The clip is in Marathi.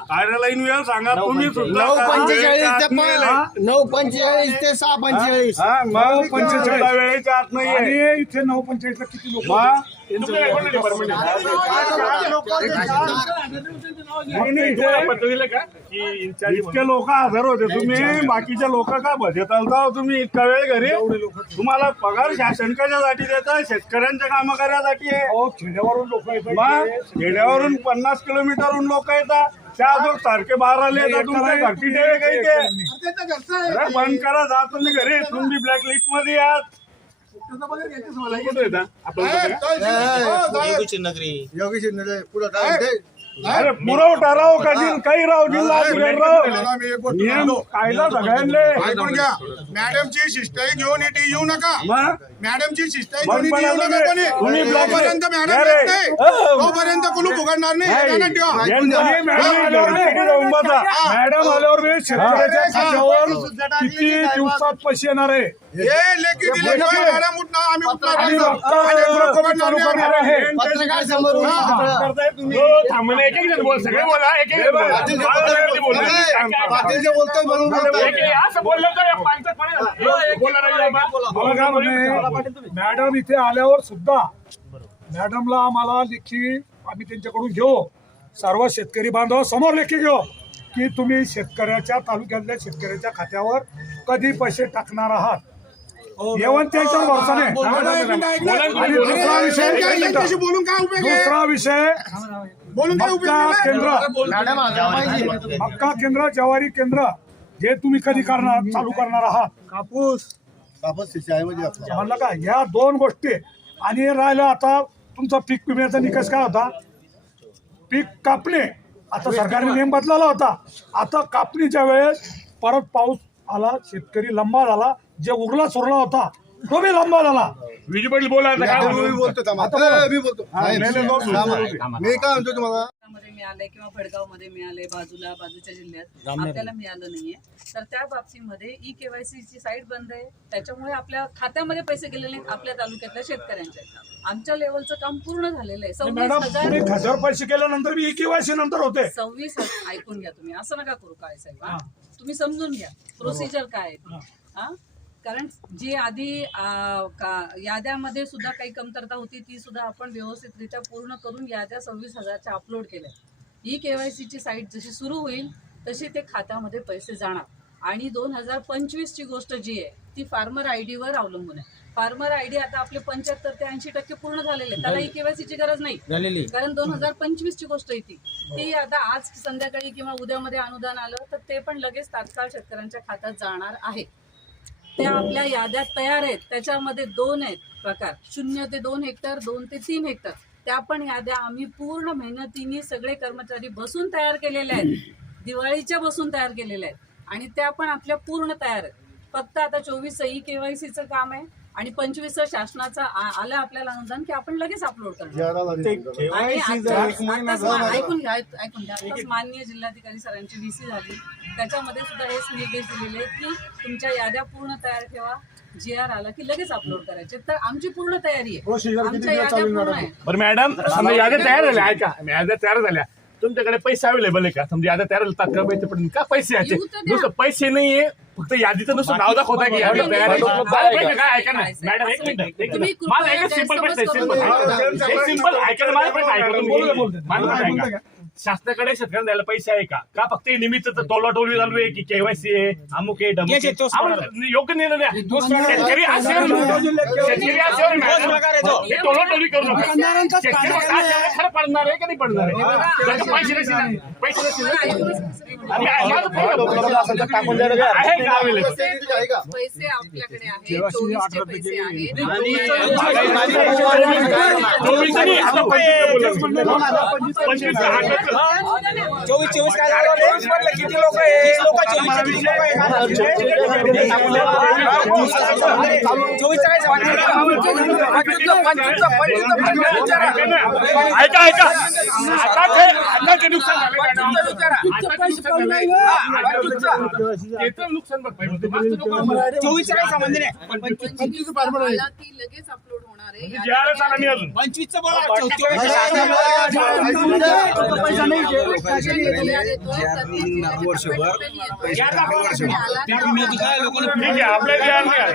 कार्यालयीन वेळ सांगा तुम्ही सुद्धा नऊ पंचेचाळीस ते नाही. पा- नऊ पंचेचाळीस ते सहा पंचेचाळीस. हा, मग पंचेचाळीस. वेळेच्या आत आणि इथे नऊ पंचायतला किती लोक मग? इतके लोक हजर होते तुम्ही बाकीचे लोक का चालता हो तुम्ही इतका वेळ घरी? तुम्हाला पगार शासन कशासाठी देत शेतकऱ्यांच्या काम करायसाठी आहे. अहो, खेड्यावरून लोक खेड्यावरून पन्नास किलोमीटरहून लोक येतात. त्या जो सारखे बाहेर आले तर तुमच्या घरची डेळे काही ते? बंद करा जा तुम्ही घरी. तुम्ही ब्लॅक लिस्टमध्ये यात नगरी. नगरी पुढं काय? म्हणते? अरे पुरवठा राव कधी काही राव जिल्हा अधिकारी राव. नियम कायदा सगळ्यांले. ऐकून घ्या. मॅडमची शिष्टाई घेऊन इथे येऊ नका. मॅडमची शिष्टाई घेऊन इथे येऊ पण नका कोणी. तुम्ही black- तोपर्यंत मॅडम अरे, येत नाही. हो. तोपर्यंत कुलूप उघडणार नाही. हे ध्यानात ठेवा. यांनी मॅडम आल्यावर शेतकऱ्याच्या खात्यावर. किती दिवसात पैसे येणार आहे. हे मॅडम इथे आल्यावर सुद्धा मॅडमला आम्हाला लेखी आम्ही त्यांच्याकडून घेऊ. सर्व शेतकरी बांधव समोर लेखी घेऊ. की तुम्ही शेतकऱ्याच्या तालुक्यातल्या शेतकऱ्याच्या खात्यावर कधी पैसे टाकणार आहात? येऊन त्यांच्यावर भरोसा नाही. आणि दुसरा विषय त्यांच्या इलेक्ट्रिकशी बोलून काय उपयोग आहे? दुसरा विषय बोलून काय उपयोग मक्का? केंद्र. मक्का केंद्र ज्वारी केंद्र हे तुम्ही कधी करणार चालू करणार आहात? कापूस. म्हणलं का? या दोन गोष्टी. आणि राहिलं आता तुमचा पीक विम्याचा निकष काय होता? पीक कापणे. आता सरकारने नियम बदलला होता. आता कापणीच्या वेळेस परत पाऊस आला शेतकरी लंबा झाला जे उरला सुरला होता तो बी लंबा झाला. विजिबल बोला आता काय आता म्हणू? मी बोलतो थांबा. आता बोला. मी बोलतो. नाही, मेले लोक थांबा. बोलू मी काय म्हणतो तुम्हाला? मध्ये मिळालंय किंवा भडगावमध्ये मिळालंय बाजूला बाजूच्या जिल्ह्यात आपल्याला मिळालं नाहीये. तर त्या बाबतीमध्ये ई केवायसी ची साईट बंद आहे. त्याच्यामुळे आपल्या खात्यामध्ये पैसे गेलेले नाहीत आपल्या तालुक्यातल्या शेतकऱ्यांच्या. आमच्या लेवलचं काम पूर्ण झालेलं आहे. सव्वीस तुम्ही हजार खात्यावर पैसे केल्यानंतर बी केवायसी नंतर होते. सव्वीस हजार ऐकून घ्या तुम्ही. असं नका करू काय साहेब हा? तुम्ही समजून घ्या. प्रोसिजर काय आहे. हा. कारण जी आधी याद्यामध्ये सुद्धा काही कमतरता होती ती सुद्धा आपण व्यवस्थितरित्या पूर्ण करून याद्या सव्वीस हजारच्या अपलोड केल्या. ई केवायसीची साईट जशी सुरू होईल तशी ते खात्यामध्ये पैसे जाणार. आणि दोन हजार पंचवीसची गोष्ट जी आहे ती फार्मर आय डीवर अवलंबून आहे. फार्मर आय डी आता आपले पंच्याहत्तर ते ऐंशी टक्के पूर्ण झालेले. त्याला ई केवायसीची गरज नाही. कारण दोन हजार पंचवीस ची गोष्ट येते ती. आता आज संध्याकाळी किंवा उद्यामध्ये अनुदान आलं तर ते पण लगेच तात्काळ शेतकऱ्यांच्या खात्यात जाणार आहे. त्या आपल्या याद्यात तयार आहेत. त्याच्यामध्ये दोन आहेत प्रकार. शून्य ते दोन हेक्टर दोन ते तीन हेक्टर. त्या पण याद्या आम्ही पूर्ण मेहनतीने सगळे कर्मचारी बसून तयार केलेल्या आहेत. दिवाळीच्या बसून तयार केलेल्या आहेत. आणि त्या पण आपल्या पूर्ण तयार आहेत. फक्त आता चोवीस ई केवायसीचं काम आहे आणि पंचवीस शासनाचं आलं आपल्याला अनुदान की आपण लगेच अपलोड करणार. ऐकून घ्या ऐक- ऐकून घ्या. आताच माननीय जिल्हाधिकारी सरांची व्हीसी झाली. त्याच्यामध्ये सुद्धा हेच निर्देश दिलेले की तुमच्या याद्या पूर्ण तयार ठेवा. जी आर आला की लगेच अपलोड करायचे. तर आमची पूर्ण तयारी आहे. आमच्या याद्या पूर्ण आहे मॅडम? याद्या तयार झाल्या. ऐका याद्या तयार झाल्या. तुमच्याकडे पैसे अवेलेबल आहे का? समजा याद्या तयार झाल्या तात्काळ पैसे पडतील. का पैसे याचे येऊ तर द्या. नुसतं पैसे नाहीये फक्त यादीचं नुसतं नाव दाखवता की यादी तयार आहे. नाही, मला नाही, माहिती काय ऐका ना? नाही, मॅडम एक नाही, मिनिट एक तुम्ही मिनिट. माझा सिंपल प्रश्न आहे. सिंपल ऐका ना माझा प्रश्न तुम्ही. माझा ऐका. शासनाकडे शेतकऱ्यांना द्यायला पैसे आहे का का फक्त हे निमित्त टोलवाटोलवी चालू आहे की केवायसी आहे अमुक आहे डमुक आहे? आम्हाला योग्य निर्णय द्या शेतकरी. हे करू नका शेतकरी खरं पडणार आहे का नाही पडणार आहे त्याचे पैसे नसतील ना? पैसे नसतील ना? आम्ही- माझं पूर्ण आहे का available? शेतीची आहे का? पैसे आपल्याकडे आहेत चोवीसचे पैसे आहेत चोवीस आणि आता पंचवीस बोलला. पंचवीस हा, चोवीस चोवीस काय झालं? चोवीस मधले किती लोक आहे? लोक चोवीस चोवीसचं काय पंचवीसचं पंचवीसचं पंचवीसचं ऐका ना. ऐका ऐका. आता ते आता ते नुकसान झालं नुकसान. चोवीसचा काही संबंध नाही. लगेच अपलोड होणार होणार आहे जे आर एस आला नाही अजून पंचवीसचं बोला ठीक आहे आपल्या जे आर नाही आला